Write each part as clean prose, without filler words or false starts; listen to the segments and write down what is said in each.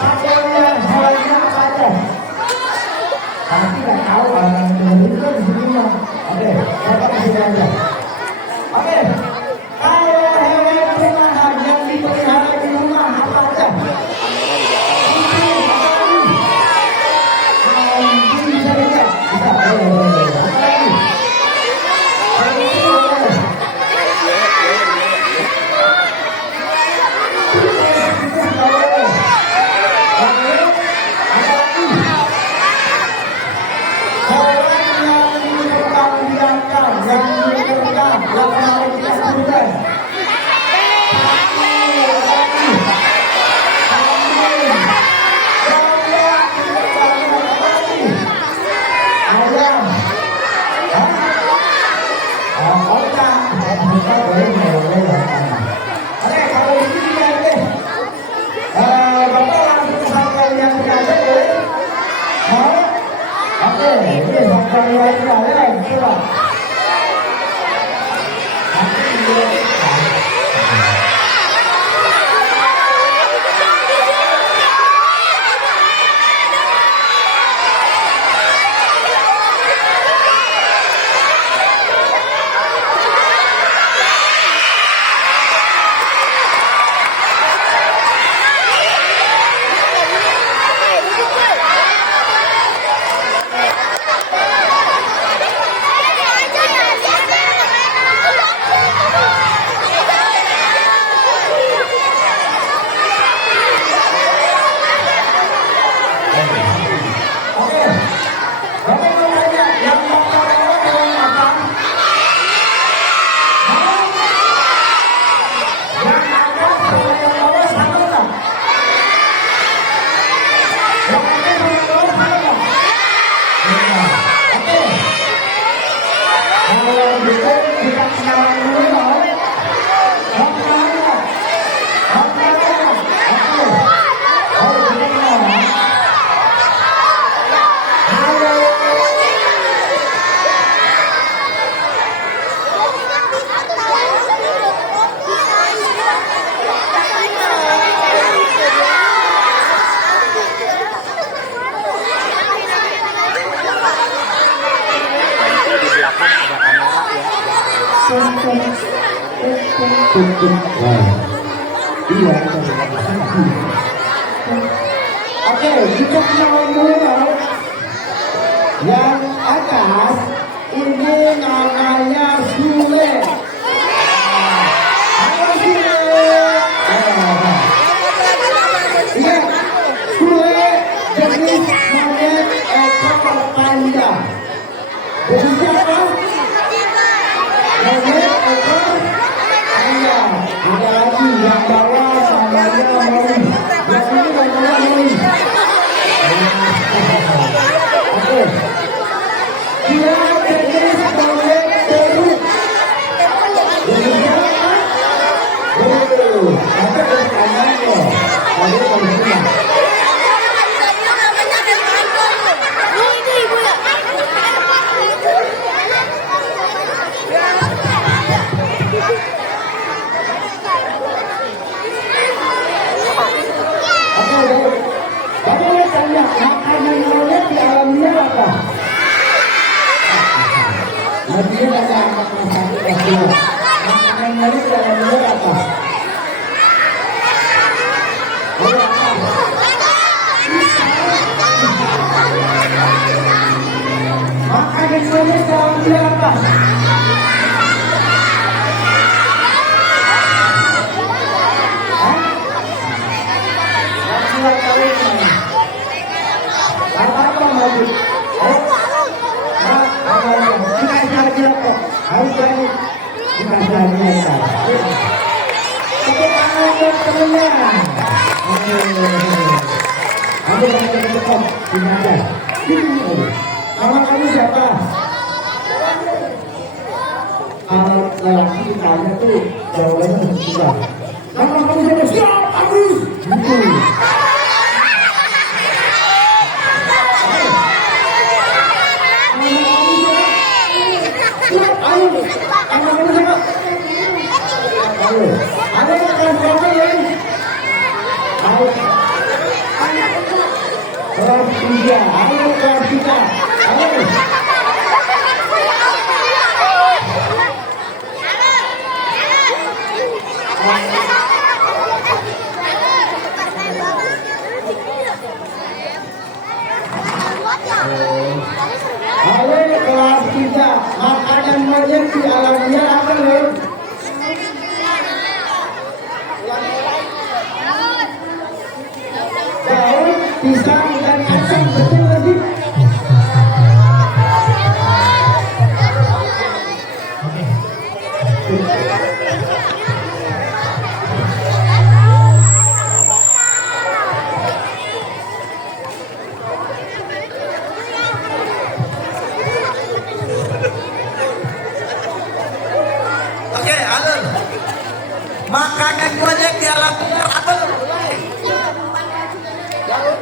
pakaian hewannya apa aja? Karena tidak tahu orang itu di sini. Oke, saya kasih aja. Oke, kalau hewan rumahan yang dipelihara di rumah apa aja? Bisa lihat, bisa. Oke, kita mulai. Yang atas ini namanya Sule. Apa Sule? Iya, Sule jenis monyet ekor panjang. Jenis apa? Monyet ekor panjang. Ada lagi yang bawah namanya Mori. Yang ini namanya Mori. Oke. Dia jenis monyet teruk. Jenisnya apa? Ada tangannya. Ada kondisinya. Bagaimana tanya makanan monyet di alam liar apa? Nabi ada makanan makanan monyet di alam liar apa? Makanan monyet di alam liar apa? Nama kamu siapa? Anak lelaki ditanya tuh jawabannya susah. Nama kamu siapa? Siap, Agus. Gitu. Ada yang akan siapa ya? kelas 3. Ayo kelas 3. Ayo. Ayo kelas 3. Makanan monyet di alamnya apa loh? Daun, pisang, dan kacang. Betul nggak sih? Oke, Alun. Makanan monyet di alam liar apa? Daun,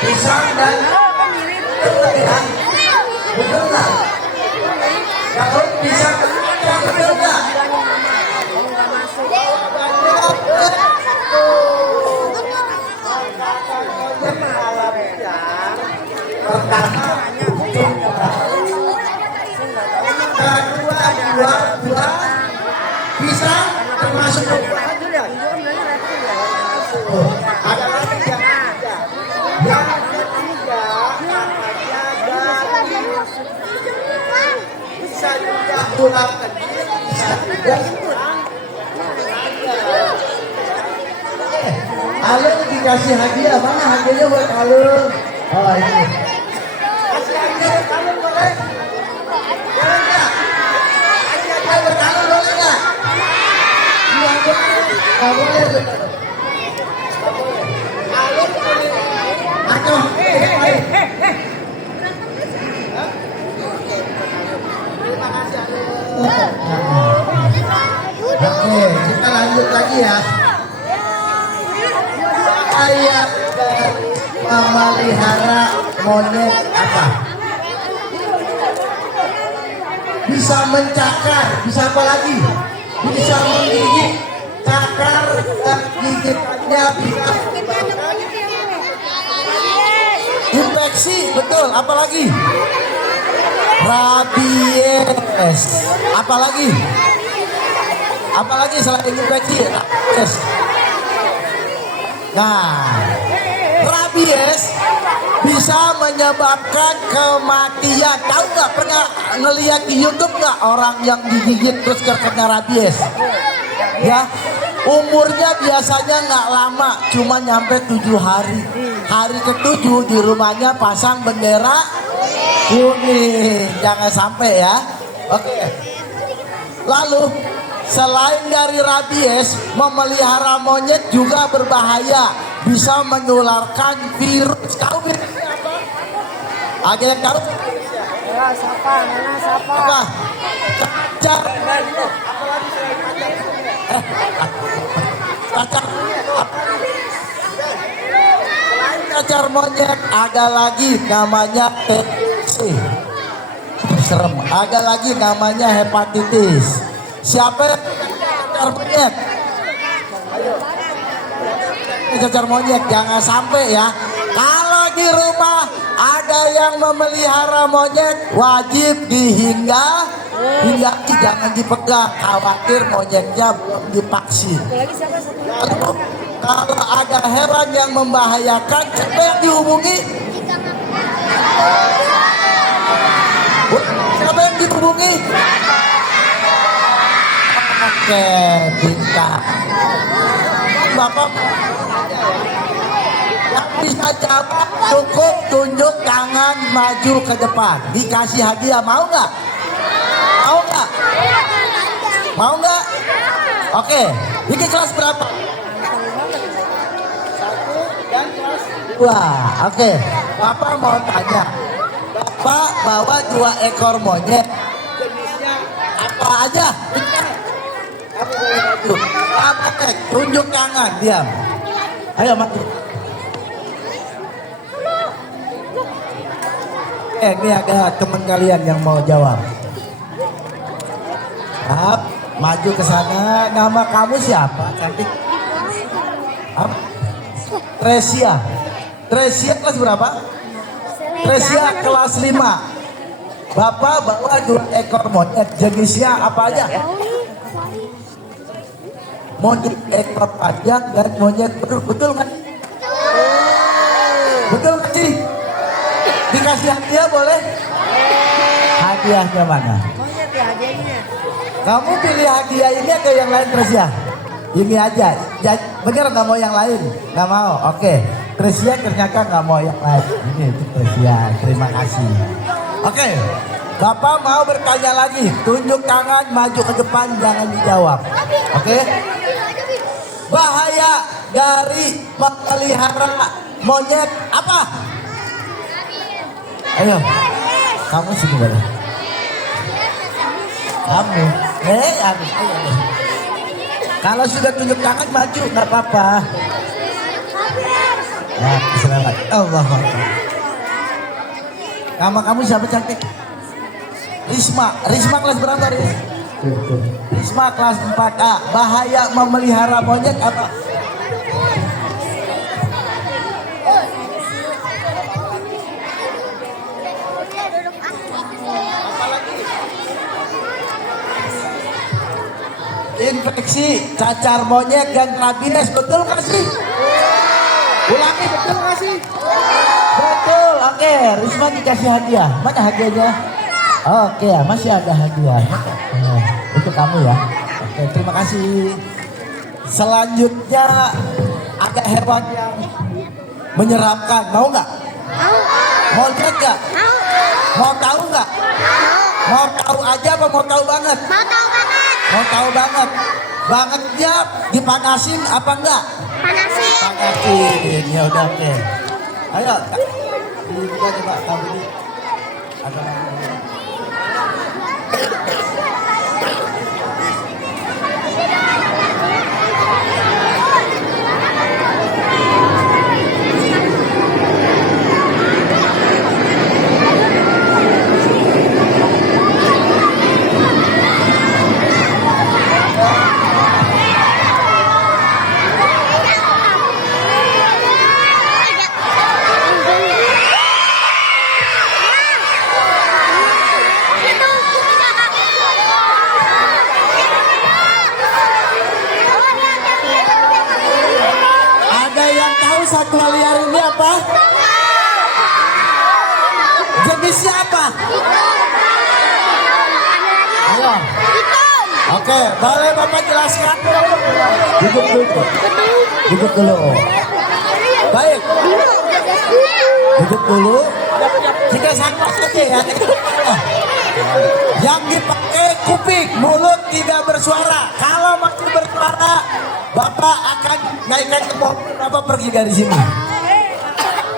pisang dan betul nggak? Daun, pisang, betul nggak? Pertama, kedua, pisang termasuk. Ada lagi yang ketiga namanya garam. Bisa juga tulang kecil, bisa juga Alun dikasih hadiah, mana hadiahnya buat Alun? Oh ini. Kasih hadiah buat Alun boleh? Boleh nggak? Kasih hadiah buat Alun boleh nggak? Iya boleh. Nggak boleh. Alun boleh. Aduh. Terima kasih Alun. Oke, kita lanjut lagi ya. Ayat memelihara monyet apa? Bisa mencakar, bisa apa lagi? Bisa menggigit, cakar dan gigitnya bisa infeksi, betul. Apa lagi? Rabies. Apa lagi? Apa lagi selain infeksi? Rabies. Nah, rabies bisa menyebabkan kematian. Tahu nggak, pernah ngelihat di YouTube nggak orang yang digigit terus kena rabies? Ya, umurnya biasanya nggak lama, cuma nyampe 7 hari. Hari ke-7 di rumahnya pasang bendera kuning. Jangan sampai ya. Oke. Lalu selain dari rabies, memelihara monyet juga berbahaya, bisa menularkan virus. Tahu virusnya apa? Ada yang tahu? Ya, siapa? Apa? Cacar. Cacar. Selain cacar monyet, ada lagi namanya TBC. Serem. Ada lagi namanya hepatitis. Siapa yang cacar monyet? Cacar monyet, jangan sampai ya. Kalau di rumah ada yang memelihara monyet, wajib hindari, jangan dipegang. Khawatir monyetnya belum divaksin. Lalu, kalau ada hewan yang membahayakan, siapa yang dihubungi? Siapa yang dihubungi? Oke, bintang. Bapak yang bisa jawab cukup tunjuk tangan maju ke depan. Dikasih hadiah, mau nggak? Mau nggak? Mau nggak? Oke, ini kelas berapa? 1 dan kelas 2. Oke, Bapak mau tanya. Bapak bawa 2 ekor monyet. Jenisnya apa aja? Kamu boleh maju. Tunjuk tangan, diam. Ayo maju. Ini ada teman kalian yang mau jawab. Maju ke sana. Nama kamu siapa? Cantik. Apa? Tresia. Tresia kelas berapa? Tresia kelas 5. Bapak bawa 2 ekor monyet. Jenisnya apa aja? Monyet ekor panjang dan monyet betul, betul kan? Betul kan sih? Dikasih hadiah boleh? Hadiahnya mana? Monyet ya hadiahnya. Kamu pilih hadiah ini atau yang lain Tresia? Ini aja. Bener nggak mau yang lain? Nggak mau. Oke. Tresia ternyata nggak mau yang lain. Ini itu Tresia. Terima kasih. Oke. Bapak mau bertanya lagi. Tunjuk tangan, maju ke depan, jangan dijawab. Oke. Bahaya dari memelihara monyet apa? Ayo. Kamu sini boleh. Kamu. Ayo. Kalau sudah tunjuk tangan maju nggak apa-apa. Ya, selamat. Allah Akbar. Nama kamu siapa cantik? Risma. Risma kelas berapa, Ris? Risma kelas 4A. Bahaya memelihara monyet apa? Infeksi, cacar monyet dan rabies, betul gak sih? Ulangi, betul gak sih? Betul, oke. Risma dikasih hadiah. Mana hadiahnya? Oke, masih ada hadiah. Itu kamu ya. Oke, terima kasih. Selanjutnya ada hewan yang menyeramkan. Mau nggak? Mau lihat nggak? Mau tahu nggak? Mau tahu aja apa mau tahu banget? Mau tahu banget. Bangetnya dipanasin apa enggak? Panasin. Ya udah oke. Ayo. Ini kita coba tahu ini. Ada satwa liar ini apa? Jenisnya apa? Ayo. Oke, boleh Bapak jelaskan? Duduk dulu. Baik. Duduk dulu. Kita sama saja ya. Yang dipakai kuping, mulut tidak bersuara. Kalau masih bersuara, Bapak akan naikkan ke pohon, Bapak pergi dari sini.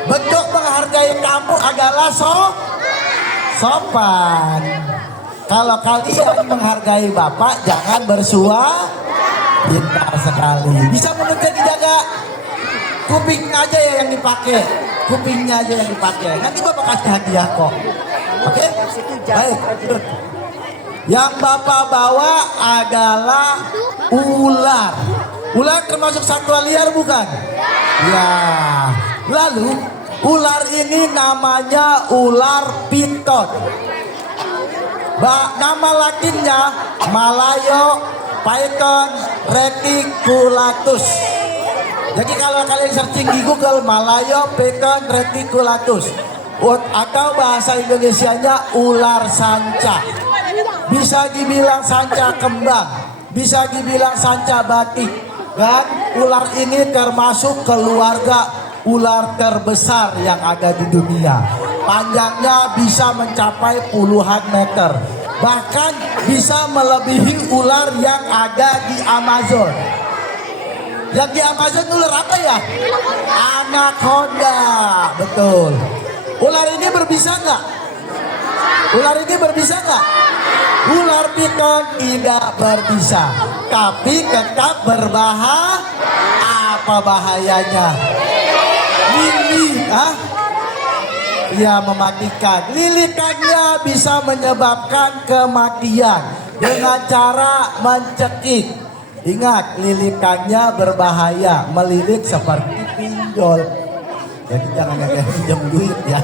Bentuk menghargai kamu adalah sopan. Kalau kalian menghargai Bapak, jangan bersuara. Pintar sekali. Bisa mengerti dijaga. Kupingnya aja ya yang dipakai. Kupingnya aja yang dipakai. Nanti Bapak kasih hadiah kok. Oke? Baik. Yang Bapak bawa adalah ular. Ular termasuk satwa liar bukan? Ya. Lalu ular ini namanya ular piton. Nama latinnya Malayo Python reticulatus. Jadi kalau kalian searching di Google Malayo Python reticulatus atau bahasa Indonesianya ular sanca. Bisa dibilang sanca kembang, bisa dibilang sanca batik. Dan ular ini termasuk keluarga ular terbesar yang ada di dunia. Panjangnya bisa mencapai puluhan meter. Bahkan bisa melebihi ular yang ada di Amazon. Yang di Amazon ular apa ya? Anaconda. Betul. Ular ini berbisa nggak? Ular ini berbisa nggak? Ular piton tidak berbisa, tapi tetap berbahaya. Apa bahayanya? Ini, Ya, mematikan. Lilikannya bisa menyebabkan kematian dengan cara mencekik. Ingat, lilikannya berbahaya, melilit seperti pinjol. Jadi jangan ada pinjam duit ya,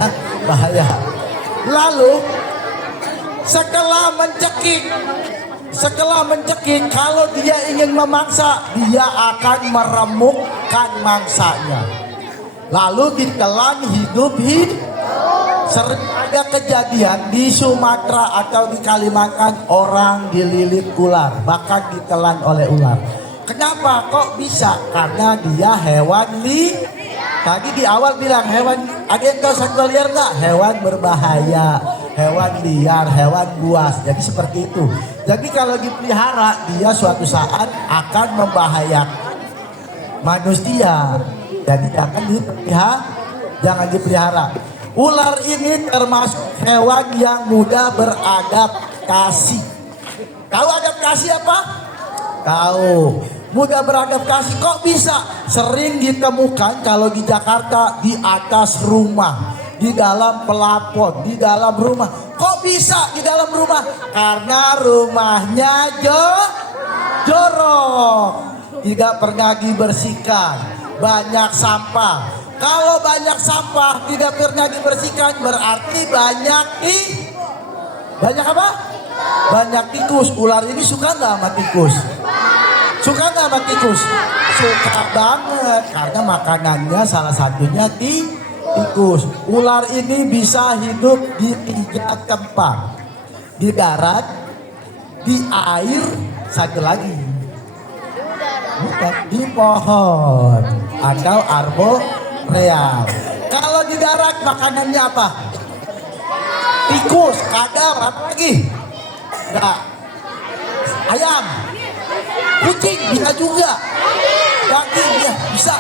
bahaya. Lalu setelah mencekik, kalau dia ingin memangsa, dia akan meremukkan mangsanya. Lalu ditelan hidup. Sering ada kejadian di Sumatera atau di Kalimantan orang dililit ular, bahkan ditelan oleh ular. Kenapa kok bisa? Karena dia hewan tadi di awal bilang hewan, ada yang tahu satwa liar nggak? Hewan berbahaya, hewan liar, hewan buas. Jadi seperti itu. Jadi kalau dipelihara, dia suatu saat akan membahayakan manusia. Jadi jangan dipelihara. Ular ini termasuk hewan yang mudah beradaptasi. Tahu adaptasi apa? Tahu. Mudah beradaptasi kok bisa? Sering ditemukan kalau di Jakarta di atas rumah, di dalam pelapon, di dalam rumah. Kok bisa di dalam rumah? Karena rumahnya jorok, tidak pernah dibersihkan, banyak sampah. Kalau banyak sampah tidak pernah dibersihkan berarti banyak apa? Banyak tikus. Ular ini suka nggak sama tikus? Suka nggak sama tikus? Suka banget karena makanannya salah satunya tikus. Ular ini bisa hidup di 3 tempat, di darat, di air, satu lagi bukan di pohon atau arboreal. Kalau di darat makanannya apa? Tikus, kadal, apa lagi? Enggak. Ayam, kucing bisa juga. Daging ya bisa.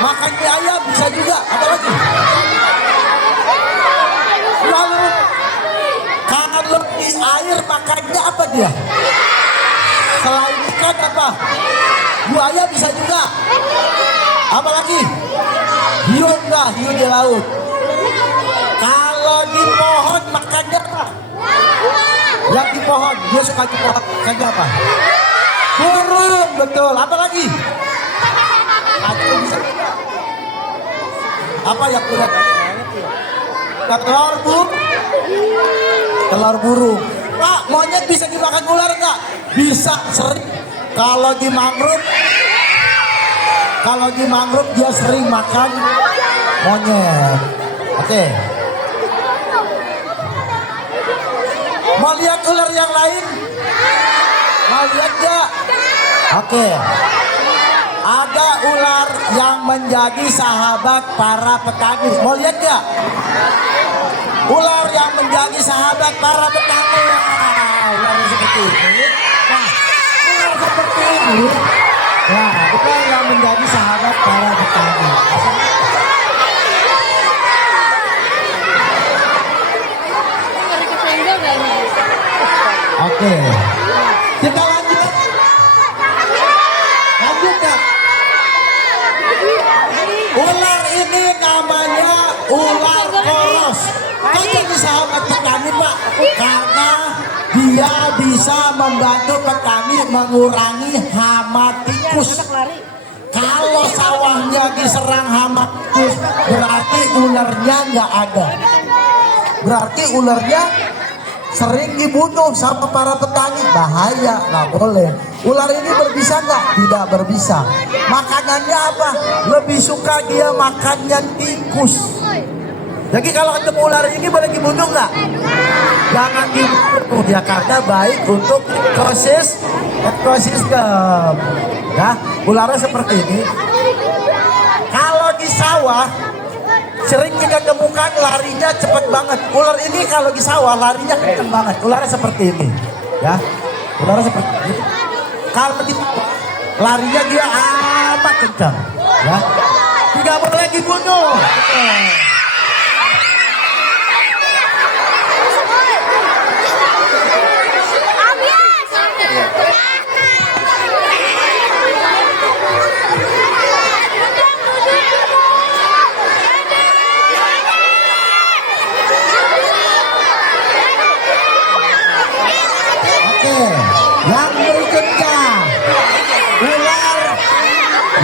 Makan mie ayam bisa juga. Apa lagi? Lalu kalau di air makannya apa dia? Selain ikan apa? Buaya bisa juga. Apa lagi? Hiu enggak? Hiu di laut. Kalau di pohon makannya apa? Yang di pohon, dia suka di pohon makannya apa? Burung, betul. Apa lagi? Bisa. Apa yang punya? Telur burung. Pak, monyet bisa dimakan ular enggak? Bisa, sering. Kalau di mangrove dia sering makan monyet. Oke. Mau lihat ular yang lain? Mau lihat enggak? Oke. Ada ular yang menjadi sahabat para petani. Mau lihat enggak? Ular yang menjadi sahabat para petani. Ular seperti ini. Nah, ular seperti ini. Nah, ular yang menjadi sahabat para petani. Oke. Kita lanjut. Lanjut ya. Ular ini namanya ular polos. Kok jadi sahabat petani, Pak? Karena dia bisa membantu petani mengurangi hama tikus. Kalau sawahnya diserang hama tikus, berarti ularnya nggak ada. Berarti ularnya sering dibunuh sama para petani. Bahaya, nggak boleh. Ular ini berbisa nggak? Tidak berbisa. Makanannya apa? Lebih suka dia makannya tikus. Jadi kalau ketemu ular ini boleh dibunuh nggak? Jangan dibunuh ya, karena baik untuk ekosistem. Ya, ularnya seperti ini. Kalau di sawah sering kita temukan larinya cepat banget. Ular ini kalau di sawah larinya kencang banget. Ularnya seperti ini. Ya, ularnya seperti ini. Kalau di sawah larinya dia amat kencang. Ya, tidak boleh dibunuh.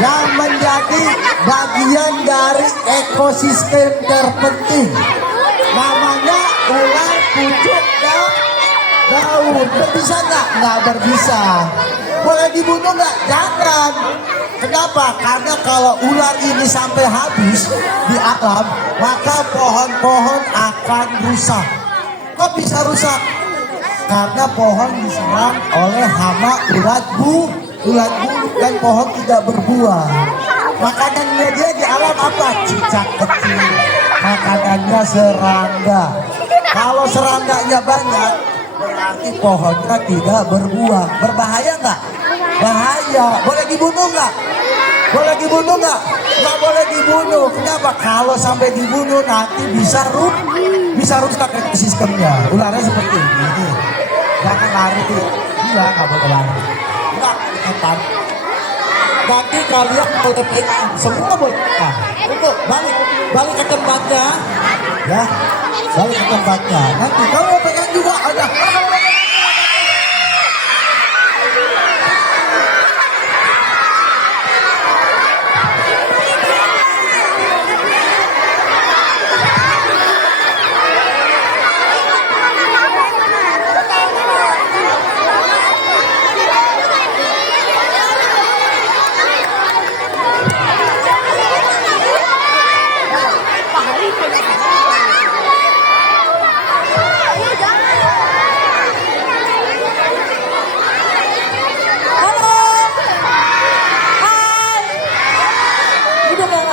yang menjadi bagian dari ekosistem terpenting. Namanya ular pucuk daun. Berbisa nggak? Nggak berbisa. Boleh dibunuh nggak? Jangan. Kenapa? Karena kalau ular ini sampai habis di alam, maka pohon-pohon akan rusak. Kok bisa rusak? Karena pohon diserang oleh hama ulat bulu dan pohon tidak berbuah. Makanannya dia di alam apa? Cicak kecil. Makanannya serangga. Kalau serangganya banyak, berarti pohonnya tidak berbuah. Berbahaya nggak? Bahaya. Boleh dibunuh nggak? Boleh dibunuh nggak? Nggak boleh dibunuh. Kenapa? Kalau sampai dibunuh nanti bisa rusak ekosistemnya. Ularnya seperti ini. Jangan lari tuh. Iya, nggak boleh lari. Nggak, cepat. Nanti kalian boleh pegang. Semua boleh pegang. Balik ke tempatnya. Ya, balik ke tempatnya. Nanti kamu pegang juga ada.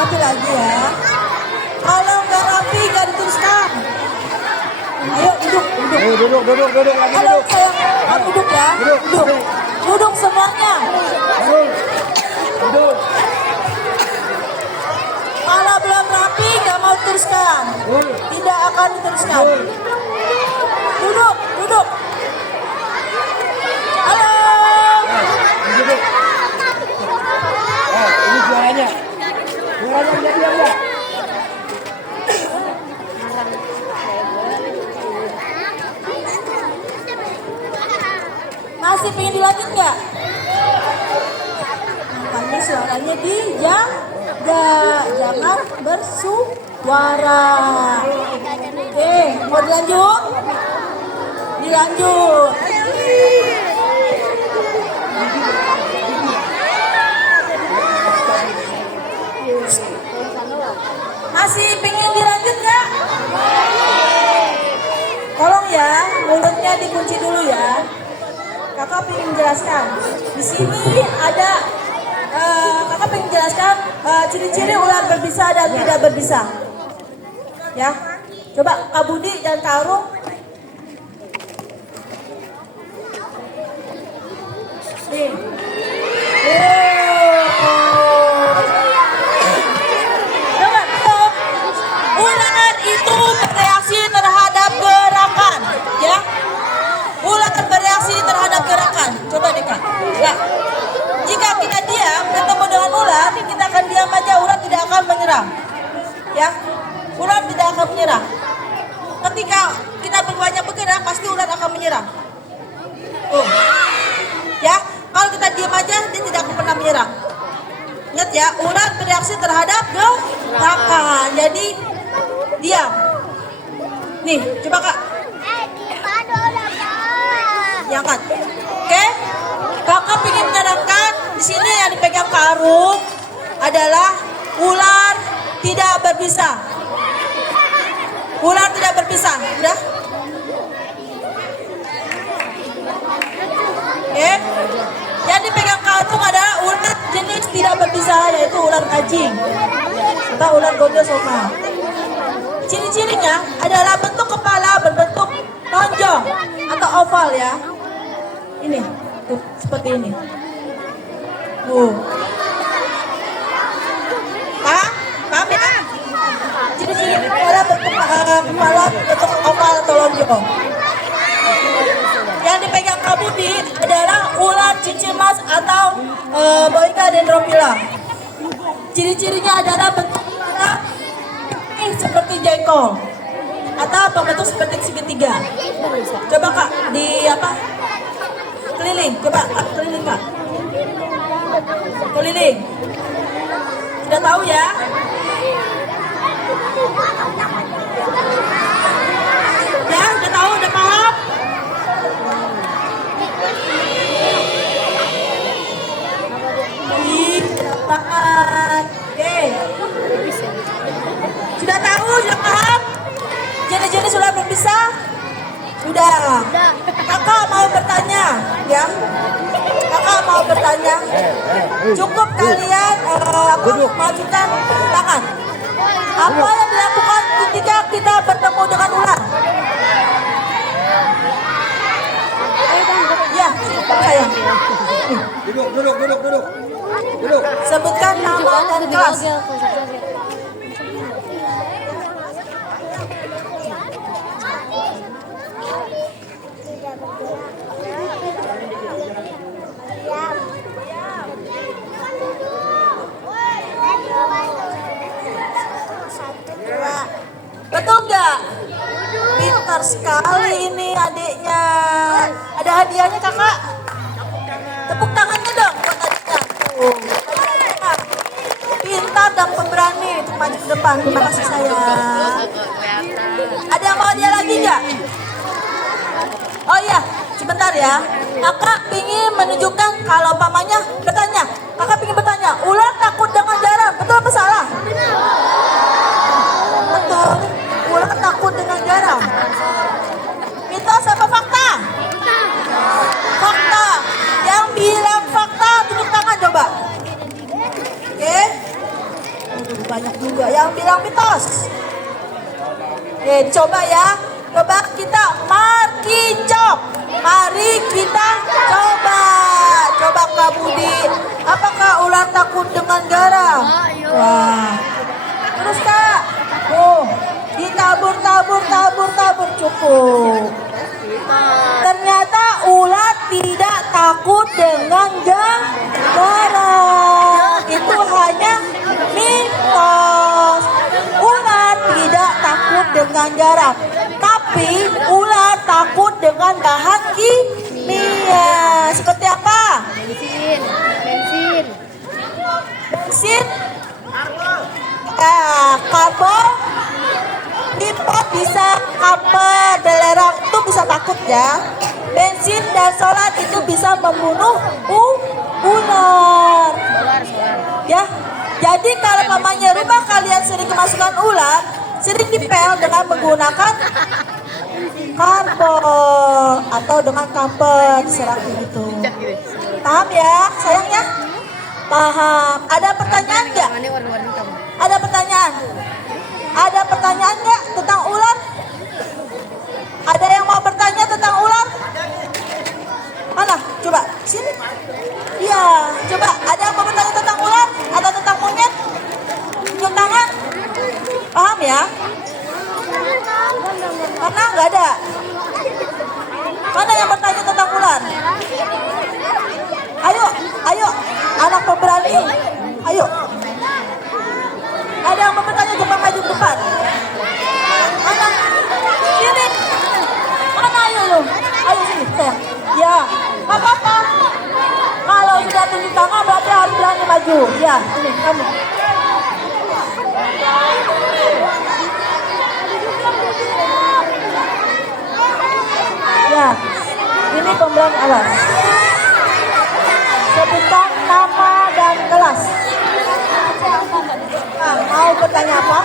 Lagi ya. Kalau nggak rapi nggak diteruskan. Ayo duduk. Duduk lagi. Halo sayang, kamu duduk ya. Duduk semuanya. Duduk. Kalau belum rapi nggak mau diteruskan. Tidak akan diteruskan. Duduk. Halo. Duduk. Ini suaranya. Suaranya jadi apa? Masih pengen dilanjut nggak? Makanya suaranya jangan bersuara. Oke, mau dilanjut? Dilanjut. Masih pengen dilanjut nggak? Tolong ya, mulutnya dikunci dulu ya. Kakak pengen jelaskan. Di sini ada, kakak pengen jelaskan ciri-ciri ular berbisa dan tidak berbisa. Ya, coba Kak Budi dan Kak Arung. Nih. Ular itu bereaksi terhadap gerakan, ya. Ular bereaksi terhadap gerakan. Coba deh Kak. Ya. Jika kita diam ketemu dengan ular, kita akan diam aja. Ular tidak akan menyerang. Ya. Ular tidak akan menyerang. Ketika kita banyak bergerak, pasti ular akan menyerang. Ya. Kalau kita diam aja, dia tidak akan pernah menyerang. Ingat ya, ular bereaksi terhadap gerakan. Jadi diam. Nih, coba Kak. Diangkat. Oke. Kakak ingin menerangkan di sini yang dipegang Kak Arung adalah ular tidak berbisa. Ular tidak berbisa. Udah? Oke. Yang dipegang Kak Arung adalah ular jenis tidak berbisa, yaitu ular kajing atau ular gondosoma. Ciri-cirinya adalah bentuk kepala berbentuk tonjong atau oval ya. Ini, tuh seperti ini. Paham ya? Ciri-ciri kepala bentuk oval atau lonjong. Yang dipegang Kak Budi adalah ular cincin emas atau Boyka dendrophila. Ciri-cirinya adalah bentuk kepala seperti jengkol atau bentuk seperti segitiga. Coba Kak di apa? Keliling, coba Kak, keliling Kak. Keliling. Sudah tahu ya? Ya, udah tahu, udah paham? Ih, apaan? Oke. Sudah tahu, sudah paham? Jenis-jenis ular berbisa? Sudah. Kakak mau bertanya, ya? Kakak mau bertanya? Cukup kalian majukan tangan. Apa yang dilakukan ketika kita bertemu dengan ular? Ya, cukup sayang. Duduk. Sebutkan nama dan kelas. Betul nggak? Pintar sekali ini adiknya. Ada hadiahnya kakak? Tepuk tangannya dong buat adiknya. Tuh. Pintar dan pemberani untuk maju ke depan. Terima kasih sayang. Ada yang mau hadiah lagi nggak? Oh iya, sebentar ya. Kakak ingin menunjukkan kalau pamannya bertanya. Kakak ingin bertanya, ular takut dengan garam. Betul apa salah? Betul. Ular takut dengan garam. Mitos apa fakta? Fakta. Yang bilang fakta tunjuk tangan coba. Oke. Banyak juga yang bilang mitos. Oke, coba ya. Coba kita markicok. Mari kita coba. Coba Kak Budi. Apakah ular takut dengan garam? Wah. Terus Kak. Oh, ditabur. Cukup. Ternyata ular tidak takut dengan garam. Itu hanya mitos. Ular tidak takut dengan garam. Tapi ular takut dengan bahan kimia. Seperti apa? Bensin. Karbon. Pipa bisa, kapal, belerang itu bisa takut ya. Bensin dan solar itu bisa membunuh ular. Ya, jadi kalau pamannya rumah kalian sering kemasukan ular, sering dipel dengan menggunakan karbon atau dengan kapal, serang gitu. Paham ya, sayang ya? Paham. Ada pertanyaan nggak? Ada pertanyaan? Ada pertanyaan nggak tentang ular? Ada yang mau bertanya tentang ular? Mana? Coba, sini. Iya, coba. Ada yang mau bertanya tentang ular atau tentang monyet? Tunjuk tangan. Paham ya? Mana? Nggak ada. Mana yang bertanya tentang ular? Ayo, anak pemberani. Ayo. Ada yang mau bertanya, coba maju ke depan. Mana? Sini. Mana ayo lu? Ayo sini, sayang. Ya, nggak apa-apa. Kalau sudah tunjuk tangan berarti harus berani maju. Ya, ini kamu. Ya, ini pemberani awas. Sebutkan nama dan kelas. Nah, mau bertanya apa?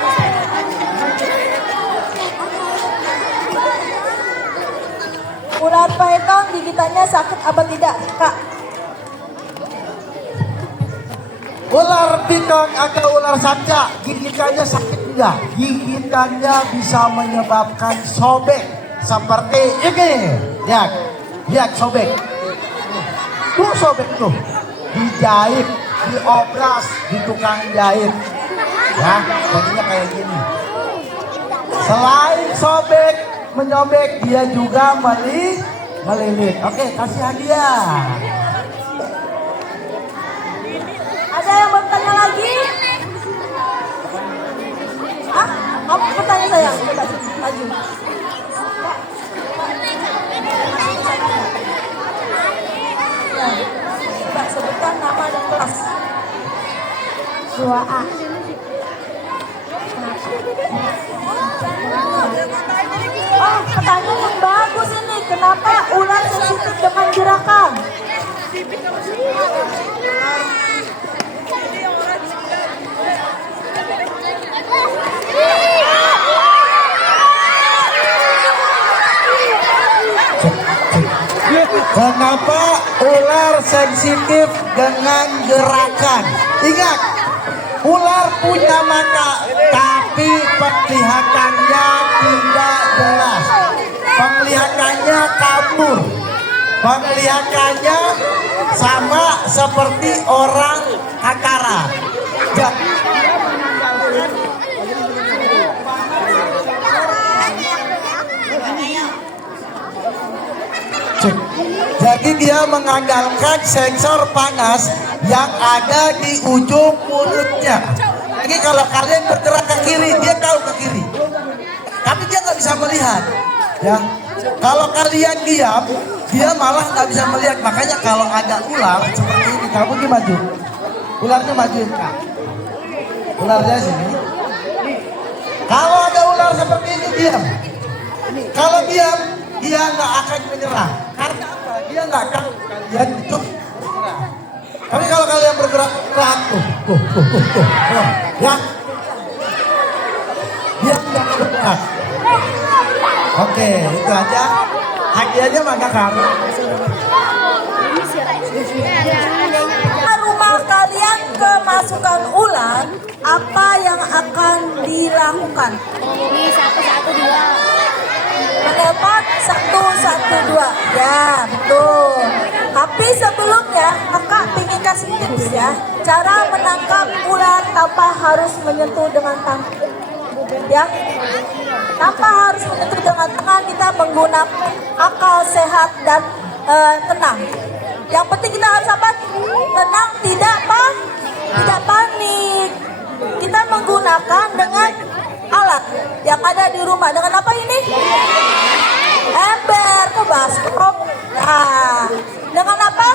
Ular python gigitannya sakit apa tidak, Kak? Ular piton atau ular sanca gigitannya sakit enggak? Gigitannya bisa menyebabkan sobek seperti ini. Lihat sobek. Tuh sobek tuh. Dijahit, diopras di tukang jahit. Ya, jadinya kayak gini. Selain sobek, menyobek, dia juga melilit. Oke, kasih hadiah. Ada yang bertanya lagi? Hah? Kamu bertanya sayang? Coba maju. Ya, coba sebutkan nama dan kelas. 2A. Oh, pertanyaan yang bagus ini. Kenapa ular sensitif dengan gerakan? Kenapa ular sensitif dengan gerakan? Ingat, ular punya mata, tapi penglihatannya tidak jelas. Penglihatannya kabur. Penglihatannya sama seperti orang akara. Jadi dia mengandalkan sensor panas yang ada di ujung mulutnya. Jadi kalau kalian bergerak ke kiri, dia tahu ke kiri. Tapi dia nggak bisa melihat. Ya, kalau kalian diam, dia malah nggak bisa melihat. Makanya kalau ada ular seperti ini, kamu di maju. Ularnya majuin kak. Ularnya sini. Kalau ada ular seperti ini, diam. Kalau diam, dia nggak akan menyerah. Karena apa? Dia nggak akan kalian itu. Tapi kalau kalian bergerak ya, dia nggak bergerak. Oke, itu aja. Hadiahnya mana kamu? Rumah kalian kemasukan ular, apa yang akan dilakukan? Ini 112. Menelpon 112. Ya, betul. Tapi sebelumnya kakak ingin kasih tips ya, cara menangkap ular tanpa harus menyentuh dengan tangan. Ya, tanpa harus menyentuh dengan tangan, kita menggunakan akal sehat dan tenang. Yang penting kita harus apa? Tenang, tidak panik. Kita menggunakan dengan alat yang ada di rumah. Dengan apa ini? Ember ke baskom. Nah, dengan apa?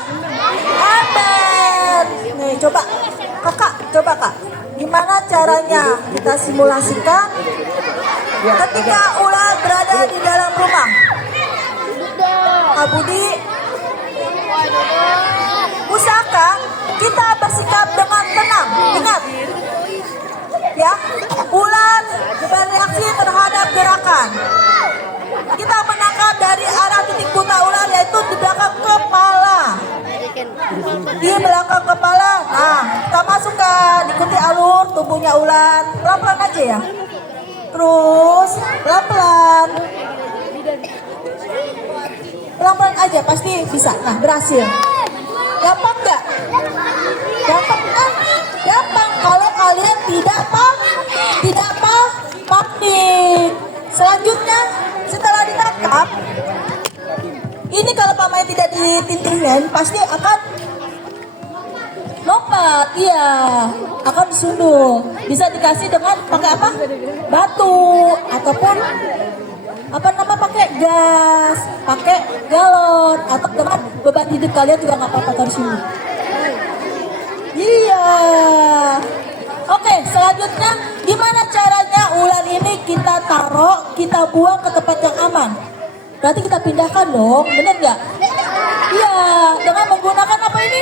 Ember. Nih, coba kak. Gimana caranya? Kita simulasikan ketika ular berada di dalam rumah. Kak Budi, usahakan kita bersikap dengan tenang. Ingat, ya, ular bereaksi terhadap gerakan. Kita menangkap dari arah titik buta ular, yaitu di belakang kepala. Di belakang kepala. Nah, kita masukkan, ikuti alur tubuhnya ular. Pelan-pelan aja ya. Terus pelan-pelan. Pelan-pelan aja, pasti bisa. Nah, berhasil. Gampang nggak? Gampang kan? Gampang kalau kalian tidak panik. Selanjutnya, setelah ditangkap, ini kalau pamannya tidak ditintingin, pasti akan lompat. Iya, akan disundul. Bisa dikasih dengan pakai apa? Batu ataupun pakai gas, pakai galon, atau dengan beban hidup kalian juga nggak apa-apa harus sini. Iya. Oke, selanjutnya gimana caranya ular ini kita taruh, kita buang ke tempat yang aman? Berarti kita pindahkan dong, bener nggak? Iya, dengan menggunakan apa ini?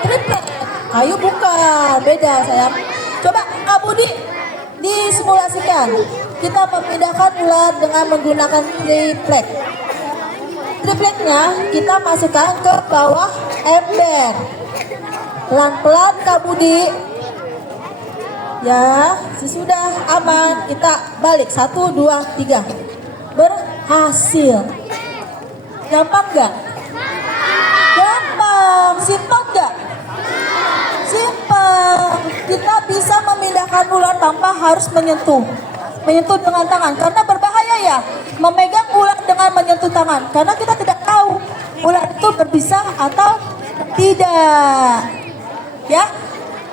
Triplet. Kayu bukan, beda sayang. Coba Kak Budi disimulasikan. Kita memindahkan ular dengan menggunakan triplet. Tripletnya kita masukkan ke bawah ember. Pelan-pelan Kak Budi. Ya, sesudah aman kita balik. 1, 2, 3. Berhasil. Gampang nggak? Gampang. Simpel nggak? Simpel. Kita bisa memindahkan ular tanpa harus menyentuh dengan tangan, karena berbahaya ya memegang ular dengan menyentuh tangan, karena kita tidak tahu ular itu berbisa atau tidak. Ya,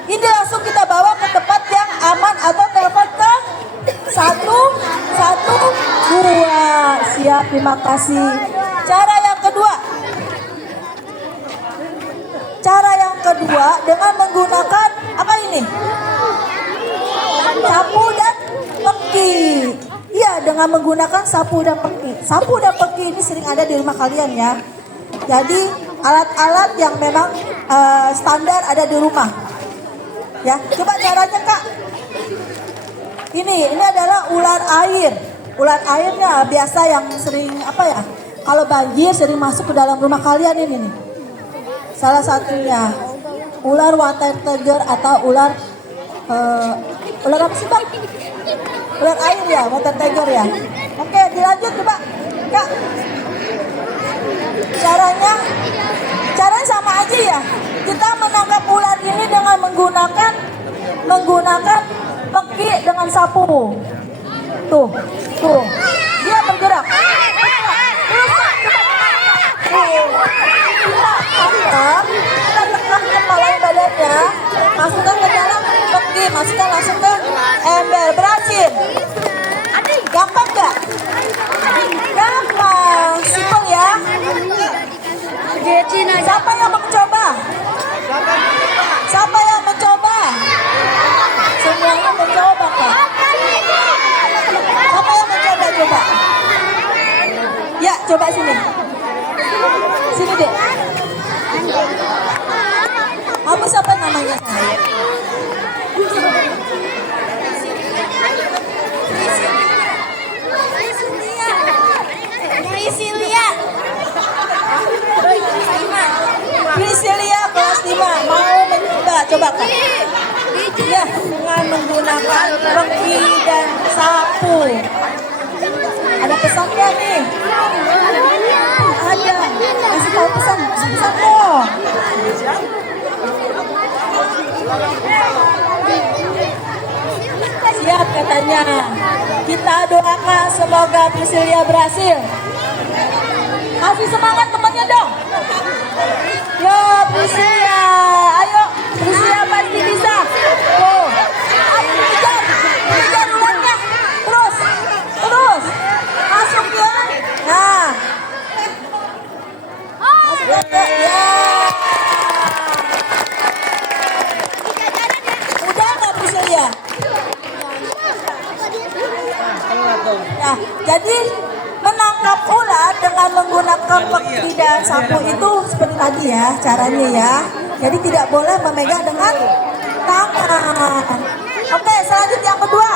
ini langsung kita bawa ke tempat yang aman atau telepon ke 112. Siap, terima kasih. Cara yang kedua kedua dengan menggunakan apa ini? Sapu dan peki. Iya, dengan menggunakan sapu dan peki. Sapu dan peki ini sering ada di rumah kalian ya. Jadi alat-alat yang memang standar ada di rumah. Ya, coba caranya Kak. Ini adalah ular air. Ular airnya biasa yang sering apa ya? Kalau banjir sering masuk ke dalam rumah kalian ini nih. Salah satunya ular water tiger atau ular apa sih Bang? Ular air ya, water tiger ya. Oke, dilanjut coba Kak. Caranya sama aja ya. Kita menangkap ular ini dengan menggunakan peki dengan sapu. Tuh. Dia bergerak. Kita tekan kepala badannya, masukkan ke dalam peki, masukkan langsung ke ember. Berhasil. Gampang gak? Gampang, simpel ya. Siapa yang mencoba? Siapa yang mencoba? Semuanya mencoba Kak. Siapa yang mencoba coba? Ya, coba sini. Sini deh. Kamu siapa namanya? Priscilia kelas 5 mau mencoba, coba Kak. Ya, dengan menggunakan peki dan sapu. Ada pesannya nih. Ada. Kasih tahu pesan dong. Siap katanya. Kita doakan semoga Priscilia berhasil. Kasih semangat temannya dong. Yo Priscilia, ayo Priscilia pasti bisa. Tuh, ayo kejar ularnya. Terus, masuk ya. Nah, masuk ya. Udah nggak Priscilia? Nah, jadi menangkap ular dengan menggunakan peki dan sapu itu seperti tadi ya caranya ya. Jadi tidak boleh memegang dengan tangan. Oke, selanjutnya yang kedua.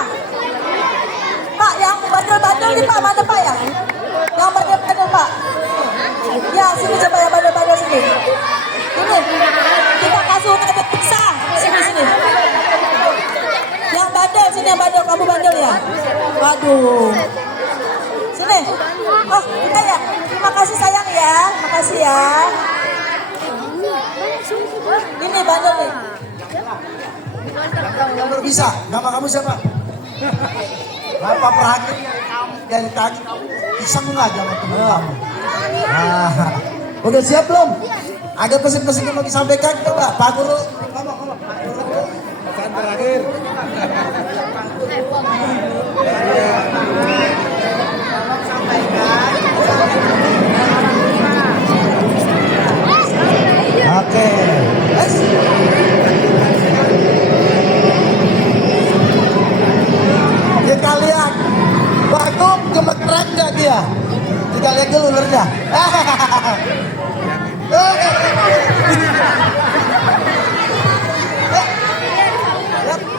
Pak, yang bandel-bandel nih Pak, mana Pak ya? Yang bandel-bandel Pak. Ya, sini coba ya bandel-bandel sini. Ini, kita kasih untuk pisah. Sini. Yang bandel, sini yang bandel, kamu bandel ya? Waduh. Sini. Oh, kita ya. Terima kasih sayang ya. Makasih ya. Ini bandel nih. Yang berbisa, nama kamu siapa? Apa perhatian dari tadi kamu iseng nggak sama teman kamu? Nah, udah siap belum? Ada pesan-pesan yang mau disampaikan coba Pak Guru. Pesan terakhir. Oke. Kita lihat Bagum gemeteran nggak dia? Kita lihat dulu ularnya.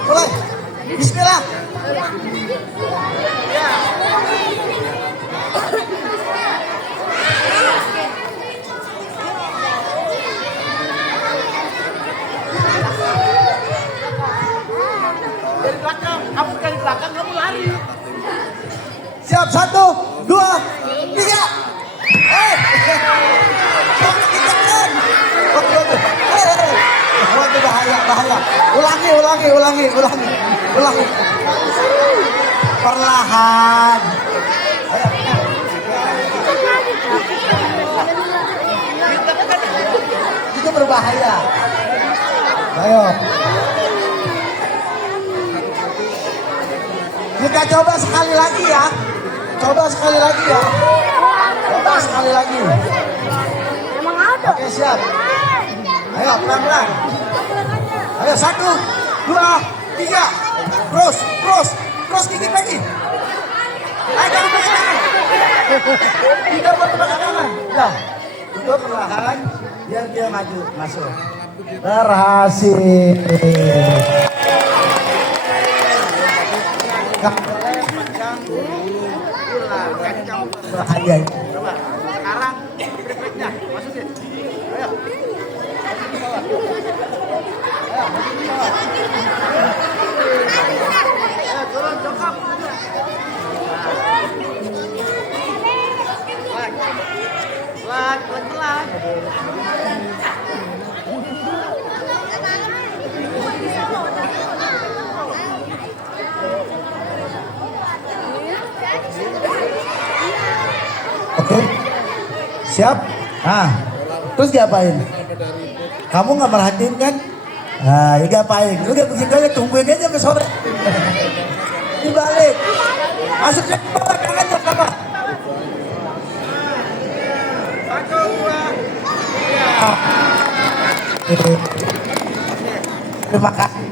Mulai. Bismillah. Dari belakang kamu lari. Siap 1, 2, 3. Waduh bahaya. Ulangi. Perlahan. Itu berbahaya. Ayo. Kita coba sekali lagi ya. Oke, siap. Ayo pelan-pelan. Ayo 1, 2, 3. Terus gigit lagi. Ayo jangan pakai tangan. Kita pakai tangan. Dah. Tutup perlahan biar dia maju masuk. Berhasil. Bahaya. Coba. Sekarang refleksnya, masukin. Ayo. Ayo turun cokap. Pelan. Oke. Siap? Nah, terus diapain? Kamu nggak merhatiin kan? Nah, ya diapain? Lu gak begitu aja, tungguin aja ke sore. Dibalik. Masuknya ke bawah, tangannya sama. 1, 2, 3. Terima kasih.